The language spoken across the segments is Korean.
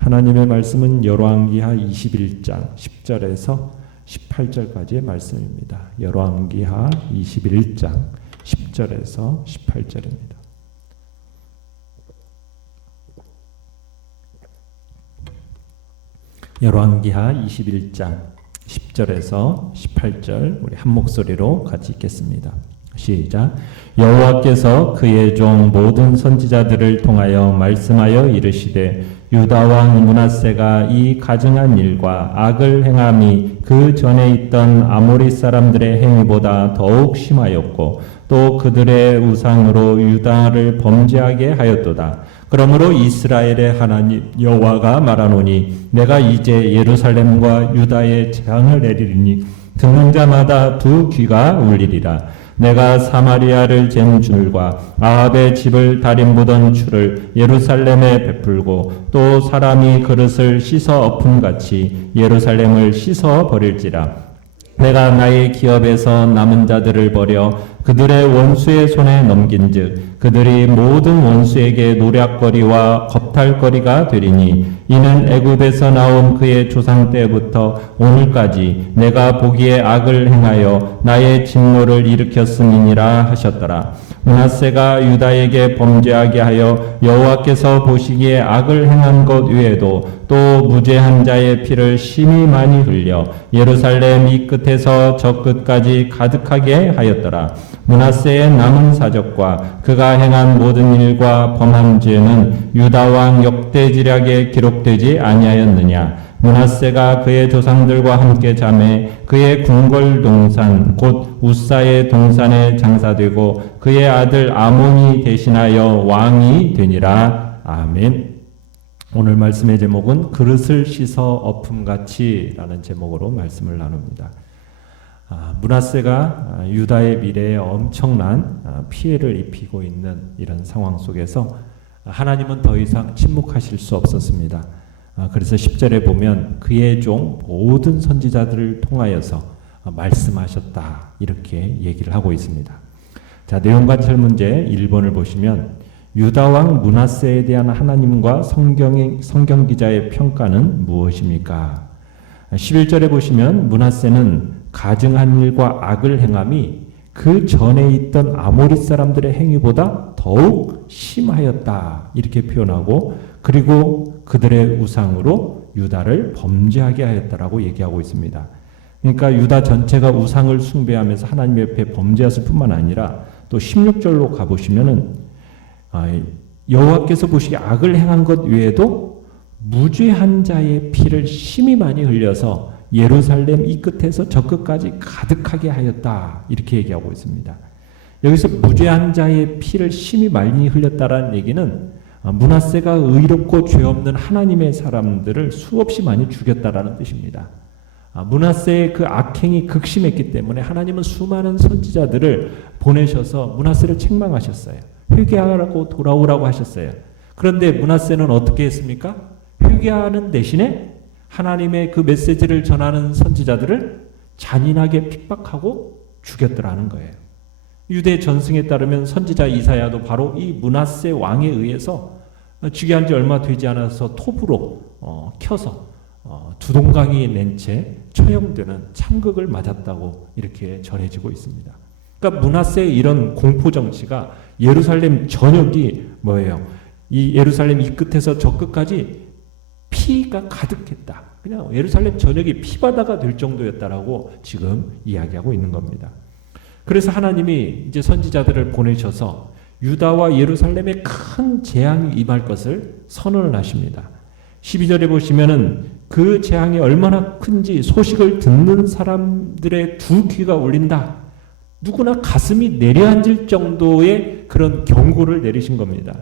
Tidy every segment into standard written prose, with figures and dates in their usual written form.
하나님의 말씀은 열왕기하 21장 10절에서 18절까지의 말씀입니다. 열왕기하 21장 10절에서 18절입니다. 열왕기하 21장 10절에서 18절 우리 한 목소리로 같이 읽겠습니다. 시작. 여호와께서 그의 종 모든 선지자들을 통하여 말씀하여 이르시되 유다 왕 므낫세가 이 가증한 일과 악을 행함이 그 전에 있던 아모리 사람들의 행위보다 더욱 심하였고 또 그들의 우상으로 유다를 범죄하게 하였도다. 그러므로 이스라엘의 하나님 여호와가 말하노니 내가 이제 예루살렘과 유다에 재앙을 내리리니 듣는 자마다 두 귀가 울리리라. 내가 사마리아를 잰 줄과 아합의 집을 다림보던 추를 예루살렘에 베풀고 또 사람이 그릇을 씻어 엎음같이 예루살렘을 씻어 버릴지라. 내가 나의 기업에서 남은 자들을 버려 그들의 원수의 손에 넘긴즉 그들이 모든 원수에게 노략거리와 겁탈거리가 되리니 이는 애굽에서 나온 그의 조상 때부터 오늘까지 내가 보기에 악을 행하여 나의 진노를 일으켰음이니라 하셨더라. 므낫세가 유다에게 범죄하게 하여 여호와께서 보시기에 악을 행한 것 외에도 또 무죄한 자의 피를 심히 많이 흘려 예루살렘 이 끝에서 저 끝까지 가득하게 하였더라. 므낫세의 남은 사적과 그가 행한 모든 일과 범한 죄는 유다 왕 역대지략에 기록되지 아니하였느냐. 므낫세가 그의 조상들과 함께 자매 그의 궁궐 동산 곧 우사의 동산에 장사되고 그의 아들 아몬이 대신하여 왕이 되니라. 아멘. 오늘 말씀의 제목은 그릇을 씻어 엎음같이 라는 제목으로 말씀을 나눕니다. 므낫세가 유다의 미래에 엄청난 피해를 입히고 있는 이런 상황 속에서 하나님은 더 이상 침묵하실 수 없었습니다. 그래서 10절에 보면 그의 종 모든 선지자들을 통하여서 말씀하셨다 이렇게 얘기를 하고 있습니다. 자, 내용관찰문제 1번을 보시면 유다 왕 므낫세에 대한 하나님과 성경 기자의 평가는 무엇입니까? 11절에 보시면 므낫세는 가증한 일과 악을 행함이 그 전에 있던 아모리 사람들의 행위보다 더욱 심하였다 이렇게 표현하고 그리고 그들의 우상으로 유다를 범죄하게 하였다라고 얘기하고 있습니다. 그러니까 유다 전체가 우상을 숭배하면서 하나님 옆에 범죄했을 뿐만 아니라 또 16절로 가보시면은 여호와께서 보시기에 악을 행한 것 외에도 무죄한 자의 피를 심히 많이 흘려서 예루살렘 이 끝에서 저 끝까지 가득하게 하였다 이렇게 얘기하고 있습니다. 여기서 무죄한 자의 피를 심히 많이 흘렸다라는 얘기는 므낫세가 의롭고 죄 없는 하나님의 사람들을 수없이 많이 죽였다라는 뜻입니다. 므낫세의 그 악행이 극심했기 때문에 하나님은 수많은 선지자들을 보내셔서 므낫세를 책망하셨어요. 회개하라고 돌아오라고 하셨어요. 그런데 므낫세는 어떻게 했습니까? 회개하는 대신에 하나님의 그 메시지를 전하는 선지자들을 잔인하게 핍박하고 죽였더라는 거예요. 유대 전승에 따르면 선지자 이사야도 바로 이 므낫세 왕에 의해서 즉위한 지 얼마 되지 않아서 톱으로 켜서 두동강이 낸 채 처형되는 참극을 맞았다고 이렇게 전해지고 있습니다. 그러니까 므낫세의 이런 공포 정치가 예루살렘 전역이 뭐예요? 이 예루살렘 이 끝에서 저 끝까지 피가 가득했다. 그냥 예루살렘 전역이 피바다가 될 정도였다라고 지금 이야기하고 있는 겁니다. 그래서 하나님이 이제 선지자들을 보내셔서 유다와 예루살렘에 큰 재앙이 임할 것을 선언을 하십니다. 12절에 보시면은 그 재앙이 얼마나 큰지 소식을 듣는 사람들의 두 귀가 울린다. 누구나 가슴이 내려앉을 정도의 그런 경고를 내리신 겁니다.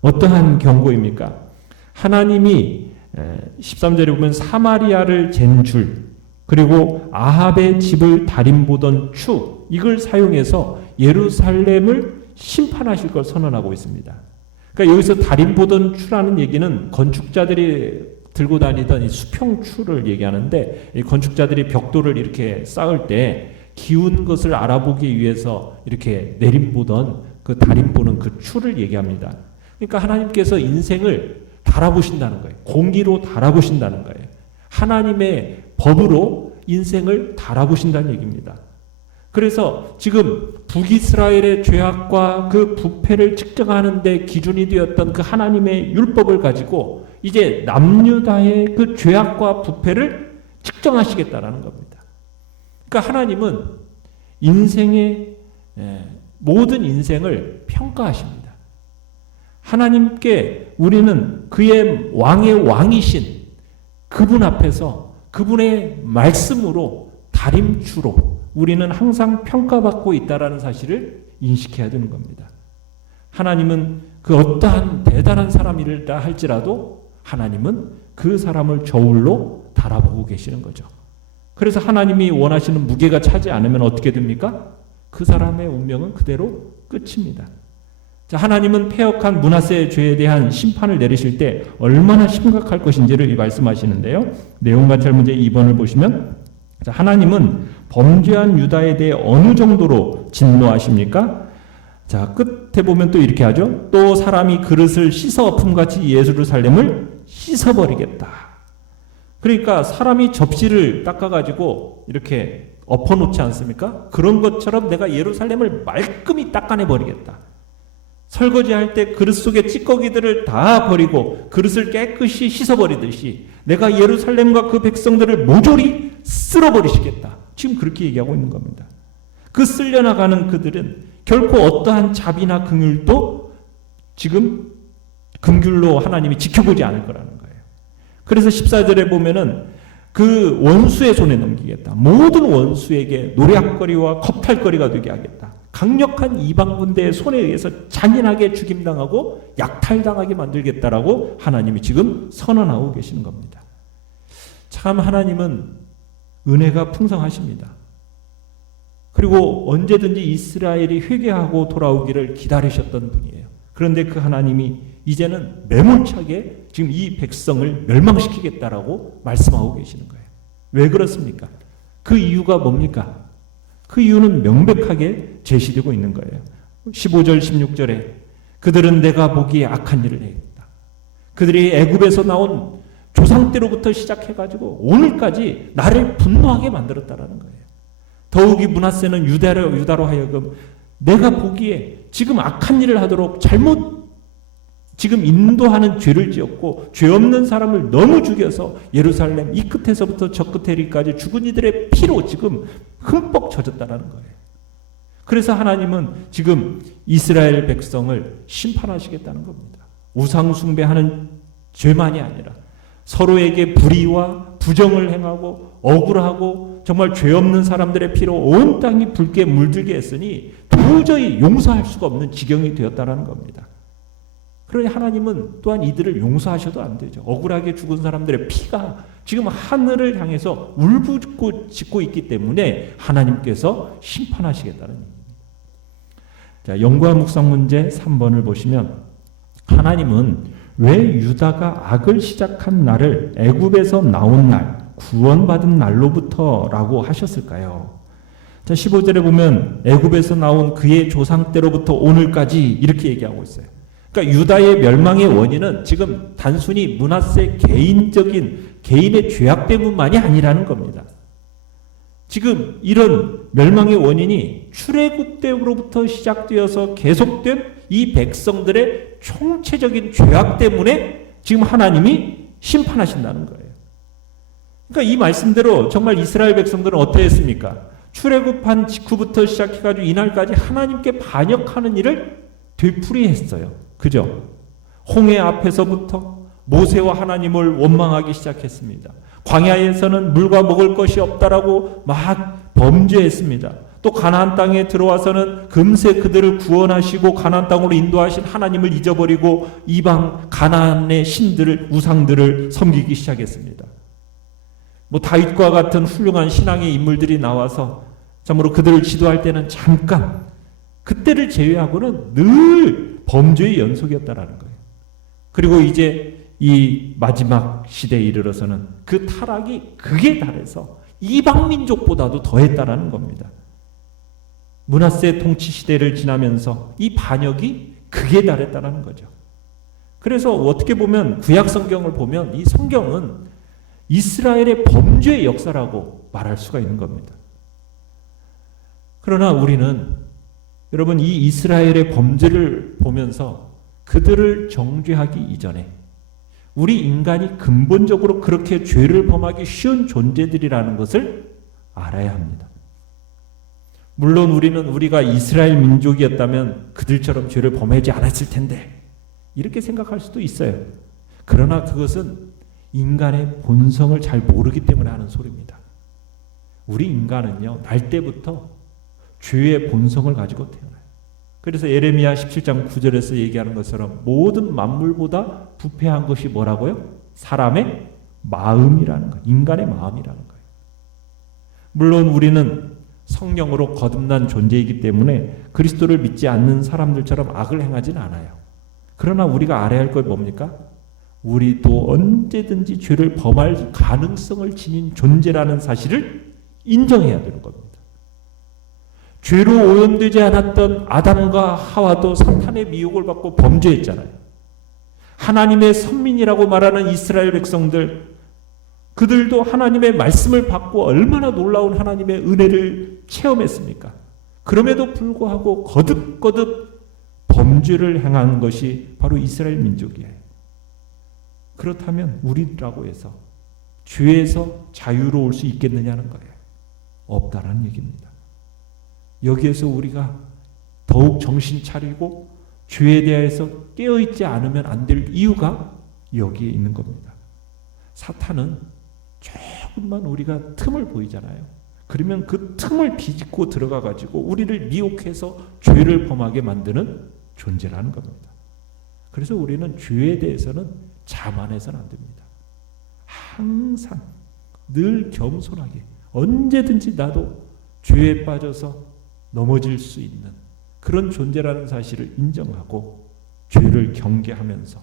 어떠한 경고입니까? 하나님이 13절에 보면 사마리아를 잰 줄 그리고 아합의 집을 다림보던 추 이걸 사용해서 예루살렘을 심판하실 걸 선언하고 있습니다. 그러니까 여기서 다림보던 추라는 얘기는 건축자들이 들고 다니던 이 수평추를 얘기하는데 이 건축자들이 벽돌을 이렇게 쌓을 때 기운 것을 알아보기 위해서 이렇게 내림보던 그 다림보는 그 추를 얘기합니다. 그러니까 하나님께서 인생을 달아보신다는 거예요. 공의로 달아보신다는 거예요. 하나님의 법으로 인생을 달아보신다는 얘기입니다. 그래서 지금 북이스라엘의 죄악과 그 부패를 측정하는 데 기준이 되었던 그 하나님의 율법을 가지고 이제 남유다의 그 죄악과 부패를 측정하시겠다라는 겁니다. 그러니까 하나님은 인생의 모든 인생을 평가하십니다. 하나님께 우리는 그의 왕의 왕이신 그분 앞에서 그분의 말씀으로 다림추로 우리는 항상 평가받고 있다라는 사실을 인식해야 되는 겁니다. 하나님은 그 어떠한 대단한 사람이라 할지라도 하나님은 그 사람을 저울로 달아보고 계시는 거죠. 그래서 하나님이 원하시는 무게가 차지 않으면 어떻게 됩니까? 그 사람의 운명은 그대로 끝입니다. 자, 하나님은 패역한 므낫세의 죄에 대한 심판을 내리실 때 얼마나 심각할 것인지를 말씀하시는데요. 내용관찰 문제 2번을 보시면 자, 하나님은 범죄한 유다에 대해 어느 정도로 진노하십니까? 자, 끝에 보면 또 이렇게 하죠. 또 사람이 그릇을 씻어 엎음같이 예루살렘을 씻어버리겠다. 그러니까 사람이 접시를 닦아가지고 이렇게 엎어놓지 않습니까? 그런 것처럼 내가 예루살렘을 말끔히 닦아내버리겠다. 설거지할 때 그릇 속에 찌꺼기들을 다 버리고 그릇을 깨끗이 씻어버리듯이 내가 예루살렘과 그 백성들을 모조리 쓸어버리시겠다. 지금 그렇게 얘기하고 있는 겁니다. 그 쓸려나가는 그들은 결코 어떠한 자비나 긍휼도 지금 긍휼로 하나님이 지켜보지 않을 거라는 거예요. 그래서 14절에 보면은 그 원수의 손에 넘기겠다. 모든 원수에게 노략거리와 겁탈거리가 되게 하겠다. 강력한 이방 군대의 손에 의해서 잔인하게 죽임당하고 약탈당하게 만들겠다라고 하나님이 지금 선언하고 계시는 겁니다. 참 하나님은 은혜가 풍성하십니다. 그리고 언제든지 이스라엘이 회개하고 돌아오기를 기다리셨던 분이에요. 그런데 그 하나님이 이제는 매몰차게 지금 이 백성을 멸망시키겠다라고 말씀하고 계시는 거예요. 왜 그렇습니까? 그 이유가 뭡니까? 그 이유는 명백하게 제시되고 있는 거예요. 15절 16절에 그들은 내가 보기에 악한 일을 했다. 그들이 애굽에서 나온 조상 때로부터 시작해가지고 오늘까지 나를 분노하게 만들었다라는 거예요. 더욱이 므낫세는 유다로 하여금 내가 보기에 지금 악한 일을 하도록 지금 인도하는 죄를 지었고 죄 없는 사람을 너무 죽여서 예루살렘 이 끝에서부터 저 끝에까지 죽은 이들의 피로 지금 흠뻑 젖었다라는 거예요. 그래서 하나님은 지금 이스라엘 백성을 심판하시겠다는 겁니다. 우상 숭배하는 죄만이 아니라 서로에게 불의와 부정을 행하고 억울하고 정말 죄 없는 사람들의 피로 온 땅이 붉게 물들게 했으니 도저히 용서할 수가 없는 지경이 되었다는 겁니다. 그러니 하나님은 또한 이들을 용서하셔도 안 되죠. 억울하게 죽은 사람들의 피가 지금 하늘을 향해서 울부짖고 있기 때문에 하나님께서 심판하시겠다는 얘기입니다. 자, 연구와 묵상 문제 3번을 보시면 하나님은 왜 유다가 악을 시작한 날을 애굽에서 나온 날, 구원받은 날로부터라고 하셨을까요? 자, 15절에 보면 애굽에서 나온 그의 조상 때로부터 오늘까지 이렇게 얘기하고 있어요. 그러니까 유다의 멸망의 원인은 지금 단순히 므낫세 개인의 죄악 때문만이 아니라는 겁니다. 지금 이런 멸망의 원인이 출애굽 때로부터 시작되어서 계속된 이 백성들의 총체적인 죄악 때문에 지금 하나님이 심판하신다는 거예요. 그러니까 이 말씀대로 정말 이스라엘 백성들은 어떠했습니까? 출애굽한 직후부터 시작해가지고 이날까지 하나님께 반역하는 일을 되풀이했어요. 그죠? 홍해 앞에서부터 모세와 하나님을 원망하기 시작했습니다. 광야에서는 물과 먹을 것이 없다라고 막 범죄했습니다. 또 가나안 땅에 들어와서는 금세 그들을 구원하시고 가나안 땅으로 인도하신 하나님을 잊어버리고 이방 가나안의 신들을 우상들을 섬기기 시작했습니다. 뭐 다윗과 같은 훌륭한 신앙의 인물들이 나와서 참으로 그들을 지도할 때는 잠깐 그때를 제외하고는 늘 범죄의 연속이었다라는 거예요. 그리고 이제 이 마지막 시대에 이르러서는 그 타락이 극에 달해서 이방 민족보다도 더했다라는 겁니다. 므낫세 통치 시대를 지나면서 이 반역이 극에 달했다라는 거죠. 그래서 어떻게 보면 구약 성경을 보면 이 성경은 이스라엘의 범죄의 역사라고 말할 수가 있는 겁니다. 그러나 우리는 여러분 이 이스라엘의 범죄를 보면서 그들을 정죄하기 이전에 우리 인간이 근본적으로 그렇게 죄를 범하기 쉬운 존재들이라는 것을 알아야 합니다. 물론 우리는 우리가 이스라엘 민족이었다면 그들처럼 죄를 범하지 않았을 텐데 이렇게 생각할 수도 있어요. 그러나 그것은 인간의 본성을 잘 모르기 때문에 하는 소리입니다. 우리 인간은요, 날 때부터 죄의 본성을 가지고 태어나요. 그래서 예레미야 17장 9절에서 얘기하는 것처럼 모든 만물보다 부패한 것이 뭐라고요? 사람의 마음이라는 거예요. 인간의 마음이라는 거예요. 물론 우리는 성령으로 거듭난 존재이기 때문에 그리스도를 믿지 않는 사람들처럼 악을 행하진 않아요. 그러나 우리가 알아야 할 건 뭡니까? 우리도 언제든지 죄를 범할 가능성을 지닌 존재라는 사실을 인정해야 되는 겁니다. 죄로 오염되지 않았던 아담과 하와도 사탄의 미혹을 받고 범죄했잖아요. 하나님의 선민이라고 말하는 이스라엘 백성들, 그들도 하나님의 말씀을 받고 얼마나 놀라운 하나님의 은혜를 체험했습니까? 그럼에도 불구하고 거듭거듭 범죄를 행한 것이 바로 이스라엘 민족이에요. 그렇다면 우리라고 해서 죄에서 자유로울 수 있겠느냐는 거예요. 없다라는 얘기입니다. 여기에서 우리가 더욱 정신 차리고 죄에 대해서 깨어있지 않으면 안 될 이유가 여기에 있는 겁니다. 사탄은 조금만 우리가 틈을 보이잖아요. 그러면 그 틈을 비집고 들어가 가지고 우리를 미혹해서 죄를 범하게 만드는 존재라는 겁니다. 그래서 우리는 죄에 대해서는 자만해서는 안 됩니다. 항상 늘 겸손하게 언제든지 나도 죄에 빠져서 넘어질 수 있는 그런 존재라는 사실을 인정하고 죄를 경계하면서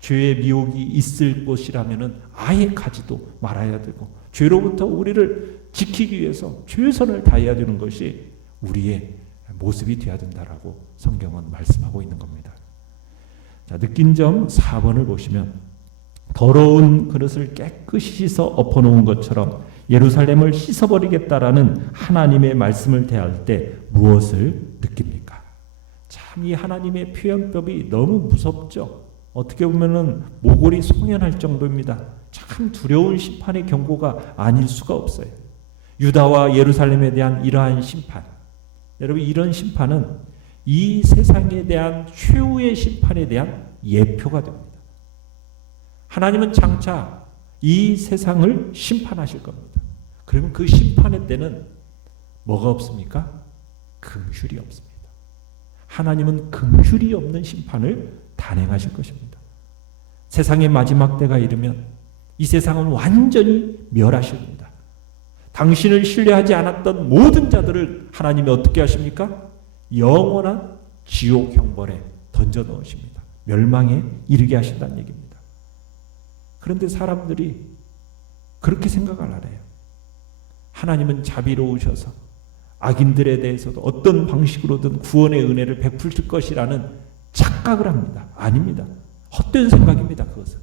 죄의 미혹이 있을 것이라면 아예 가지도 말아야 되고 죄로부터 우리를 지키기 위해서 최선을 다해야 되는 것이 우리의 모습이 되어야 된다라고 성경은 말씀하고 있는 겁니다. 자, 느낀 점 4번을 보시면 더러운 그릇을 깨끗이 씻어 엎어놓은 것처럼 예루살렘을 씻어버리겠다라는 하나님의 말씀을 대할 때 무엇을 느낍니까? 참 이 하나님의 표현법이 너무 무섭죠. 어떻게 보면은 모골이 송연할 정도입니다. 참 두려운 심판의 경고가 아닐 수가 없어요. 유다와 예루살렘에 대한 이러한 심판, 여러분 이런 심판은 이 세상에 대한 최후의 심판에 대한 예표가 됩니다. 하나님은 장차 이 세상을 심판하실 겁니다. 그러면 그 심판의 때는 뭐가 없습니까? 긍휼이 없습니다. 하나님은 긍휼이 없는 심판을 단행하실 것입니다. 세상의 마지막 때가 이르면 이 세상은 완전히 멸하실 겁니다. 당신을 신뢰하지 않았던 모든 자들을 하나님이 어떻게 하십니까? 영원한 지옥 형벌에 던져 넣으십니다. 멸망에 이르게 하신다는 얘기입니다. 그런데 사람들이 그렇게 생각을 안 해요. 하나님은 자비로우셔서 악인들에 대해서도 어떤 방식으로든 구원의 은혜를 베풀 것이라는 착각을 합니다. 아닙니다. 헛된 생각입니다. 그것은.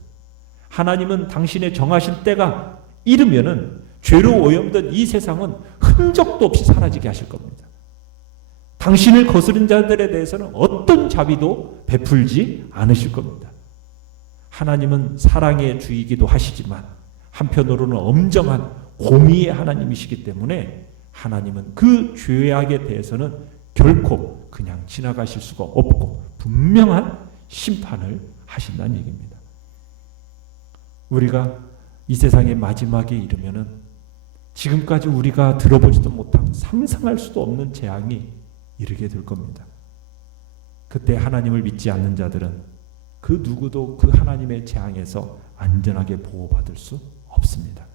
하나님은 당신의 정하신 때가 이르면은 죄로 오염된 이 세상은 흔적도 없이 사라지게 하실 겁니다. 당신을 거스른 자들에 대해서는 어떤 자비도 베풀지 않으실 겁니다. 하나님은 사랑의 주이기도 하시지만 한편으로는 엄정한 공의의 하나님이시기 때문에 하나님은 그 죄악에 대해서는 결코 그냥 지나가실 수가 없고 분명한 심판을 하신다는 얘기입니다. 우리가 이 세상의 마지막에 이르면은 지금까지 우리가 들어보지도 못한 상상할 수도 없는 재앙이 이르게 될 겁니다. 그때 하나님을 믿지 않는 자들은 그 누구도 그 하나님의 재앙에서 안전하게 보호받을 수 없습니다.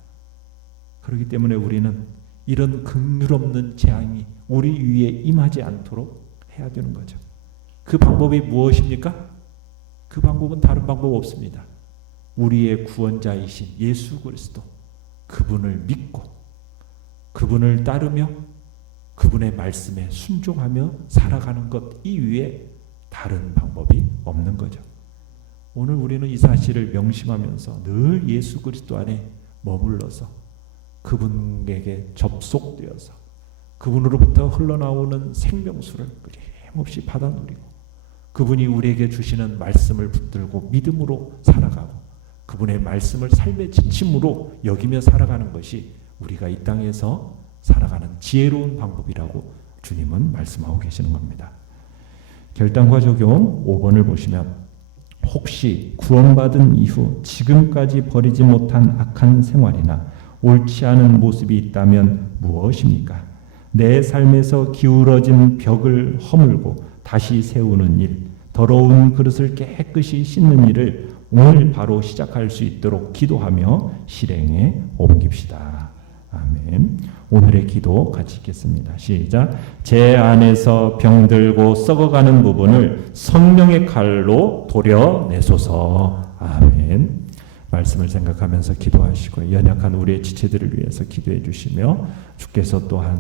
그렇기 때문에 우리는 이런 긍휼 없는 재앙이 우리 위에 임하지 않도록 해야 되는 거죠. 그 방법이 무엇입니까? 그 방법은 다른 방법 없습니다. 우리의 구원자이신 예수 그리스도 그분을 믿고 그분을 따르며 그분의 말씀에 순종하며 살아가는 것 이외에 다른 방법이 없는 거죠. 오늘 우리는 이 사실을 명심하면서 늘 예수 그리스도 안에 머물러서 그분에게 접속되어서 그분으로부터 흘러나오는 생명수를 끊임없이 받아 누리고 그분이 우리에게 주시는 말씀을 붙들고 믿음으로 살아가고 그분의 말씀을 삶의 지침으로 여기며 살아가는 것이 우리가 이 땅에서 살아가는 지혜로운 방법이라고 주님은 말씀하고 계시는 겁니다. 결단과 적용 5번을 보시면 혹시 구원받은 이후 지금까지 버리지 못한 악한 생활이나 옳지 않은 모습이 있다면 무엇입니까? 내 삶에서 기울어진 벽을 허물고 다시 세우는 일, 더러운 그릇을 깨끗이 씻는 일을 오늘 바로 시작할 수 있도록 기도하며 실행에 옮깁시다. 아멘. 오늘의 기도 같이 읽겠습니다. 시작. 제 안에서 병들고 썩어가는 부분을 성령의 칼로 도려내소서. 아멘. 말씀을 생각하면서 기도하시고 연약한 우리의 지체들을 위해서 기도해 주시며 주께서 또한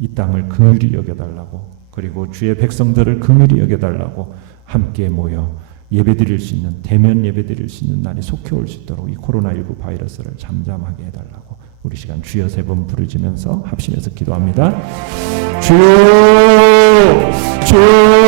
이 땅을 긍휼히 여겨달라고 그리고 주의 백성들을 긍휼히 여겨달라고 함께 모여 예배드릴 수 있는 대면 예배드릴 수 있는 날이 속히 올 수 있도록 이 코로나19 바이러스를 잠잠하게 해달라고 우리 시간 주여 세 번 부르짖으면서 합심해서 기도합니다. 주여 주여